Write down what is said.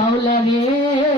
মাওলা রে